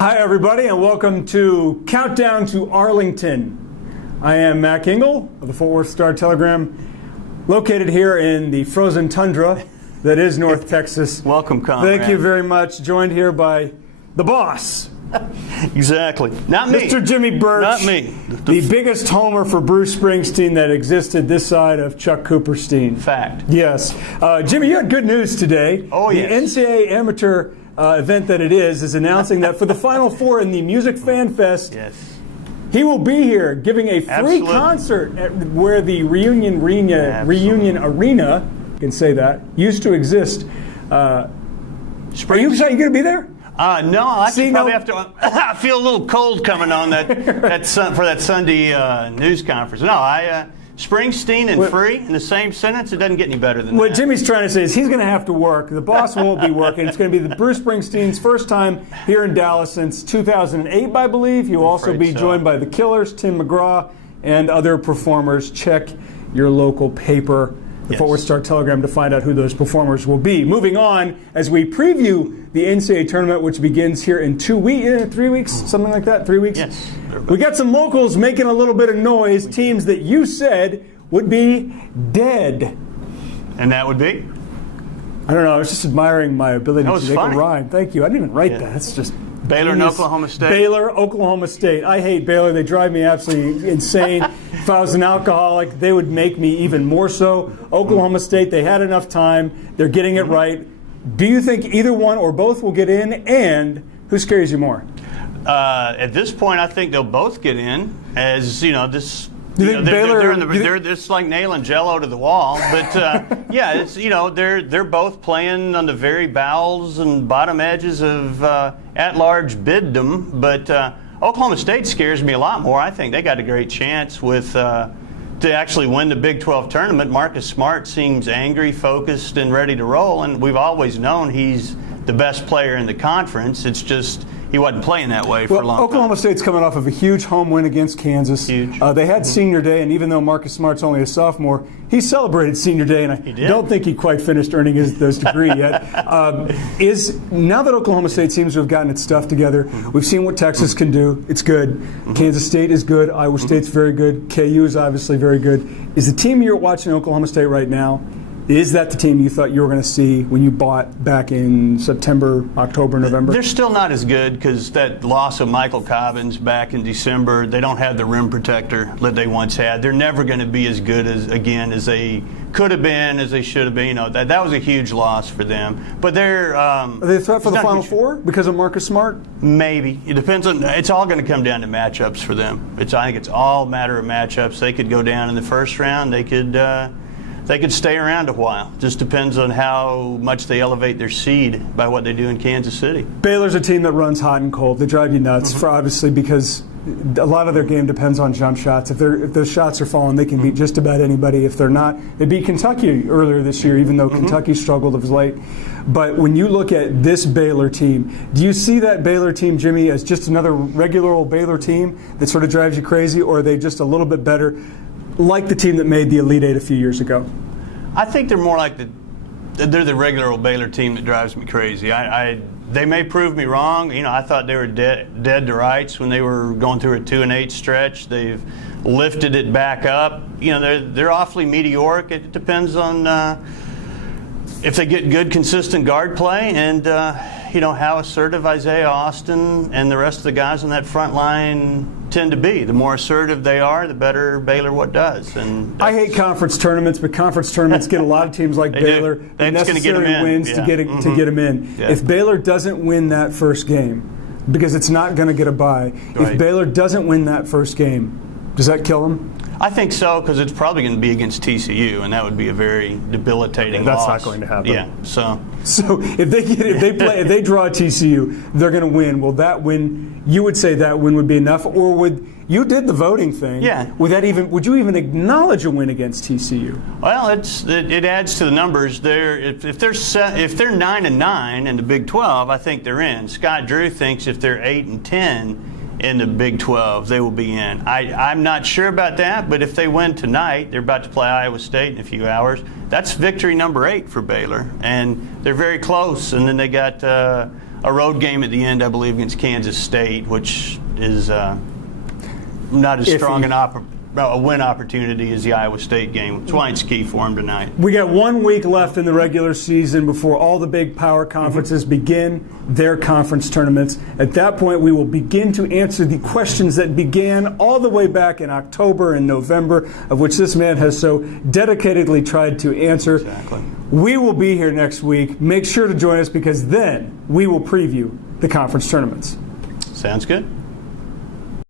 Hi, everybody, and welcome to Countdown to Arlington. I am Mac Engel of the Fort Worth Star-Telegram, located here in the frozen tundra that is North Texas. Welcome, comrade. Thank you very much. Joined here by the boss. Exactly. Not me. Mr. Jimmy Birch. Not me. The biggest homer for Bruce Springsteen that existed this side of Chuck Cooperstein. Fact. Yes. Jimmy, you had good news today. Oh, yes. The NCAA Amateur event that it is announcing that for the Final Four in the Music Fan Fest, Yes. he will be here giving a free Absolutely. concert at where the Reunion Arena, you can say that, used to exist. Are you going to be there? No, I probably have to. I feel a little cold coming on for that Sunday news conference. No, Springsteen and free in the same sentence. It doesn't get any better than that. What Jimmy's trying to say is he's going to have to work. The boss won't be working. It's going to be the Bruce Springsteen's first time here in Dallas since 2008, I believe. He'll also be joined by the Killers, Tim McGraw, and other performers. Check your local paper, the Fort Worth Star-Telegram, to find out who those performers will be. Moving on, as we preview the NCAA tournament, which begins here in 3 weeks, something like that, 3 weeks. Yes. We got some locals making a little bit of noise, teams that you said would be dead. And that would be? I don't know, I was just admiring my ability to make funny. a rhyme. Thank you. I didn't even write that. It's just Baylor and Oklahoma State. Baylor, Oklahoma State. I hate Baylor. They drive me absolutely insane. If I was an alcoholic, they would make me even more so. Oklahoma State, they had enough time. They're getting it right. Do you think either one or both will get in? And who scares you more? At this point, I think they'll both get in. As you know, this. They're just like nailing Jello to the wall. But yeah, it's they're both playing on the very bowels and bottom edges of at-large biddom. But Oklahoma State scares me a lot more. I think they got a great chance to actually win the Big 12 tournament. Marcus Smart seems angry, focused, and ready to roll. And we've always known he's the best player in the conference. It's just he wasn't playing that way for a long time. Oklahoma State's coming off of a huge home win against Kansas. Huge. They had Senior Day, and even though Marcus Smart's only a sophomore, he celebrated Senior Day, and I don't think he quite finished earning his degree yet. Now that Oklahoma State seems to have gotten its stuff together, we've seen what Texas can do. It's good. Kansas State is good. Iowa State's very good. KU is obviously very good. Is the team you're watching Oklahoma State right now, is that the team you thought you were going to see when you bought back in September, October, November? They're still not as good because that loss of Michael Cobbins back in December, they don't have the rim protector that they once had. They're never going to be as good as they could have been, as they should have been. That was a huge loss for them. But they're are they a threat for the Final Four because of Marcus Smart? Maybe. It depends on. It's all going to come down to matchups for them. I think it's all a matter of matchups. They could go down in the first round. They could stay around a while. Just depends on how much they elevate their seed by what they do in Kansas City. Baylor's a team that runs hot and cold. They drive you nuts, for obviously, because a lot of their game depends on jump shots. If those shots are falling, they can beat just about anybody. If they're not, they beat Kentucky earlier this year, even though Kentucky struggled of late. But when you look at this Baylor team, do you see that Baylor team, Jimmy, as just another regular old Baylor team that sort of drives you crazy, or are they just a little bit better, like the team that made the Elite Eight a few years ago? I think they're more like they're the regular old Baylor team that drives me crazy. They may prove me wrong. I thought they were dead to rights when they were going through a 2-8 stretch. They've lifted it back up. They're awfully meteoric. It depends on if they get good, consistent guard play and how assertive Isaiah Austin and the rest of the guys on that front line tend to be. The more assertive they are, the better Baylor does. And I hate conference tournaments, but conference tournaments get a lot of teams like Baylor the necessary wins to get them in. Yeah. If Baylor doesn't win that first game, because it's not going to get a bye, if Baylor doesn't win that first game, does that kill them? I think so, because it's probably going to be against TCU, and that would be a very debilitating loss. That's not going to happen. Yeah. So if they draw TCU, they're going to win. Well, that win, you would say that win would be enough, or would you did the voting thing? Yeah. Would you even acknowledge a win against TCU? Well, it adds to the numbers. If they're 9-9 in the Big 12, I think they're in. Scott Drew thinks if they're 8-10. In the Big 12, they will be in. I'm not sure about that, but if they win tonight, they're about to play Iowa State in a few hours. That's victory number 8 for Baylor, and they're very close. And then they got a road game at the end, I believe, against Kansas State, which is not as strong a win opportunity as the Iowa State game. That's why it's key for them tonight. We got 1 week left in the regular season before all the big power conferences begin their conference tournaments. At that point, we will begin to answer the questions that began all the way back in October and November, of which this man has so dedicatedly tried to answer. Exactly. We will be here next week. Make sure to join us because then we will preview the conference tournaments. Sounds good.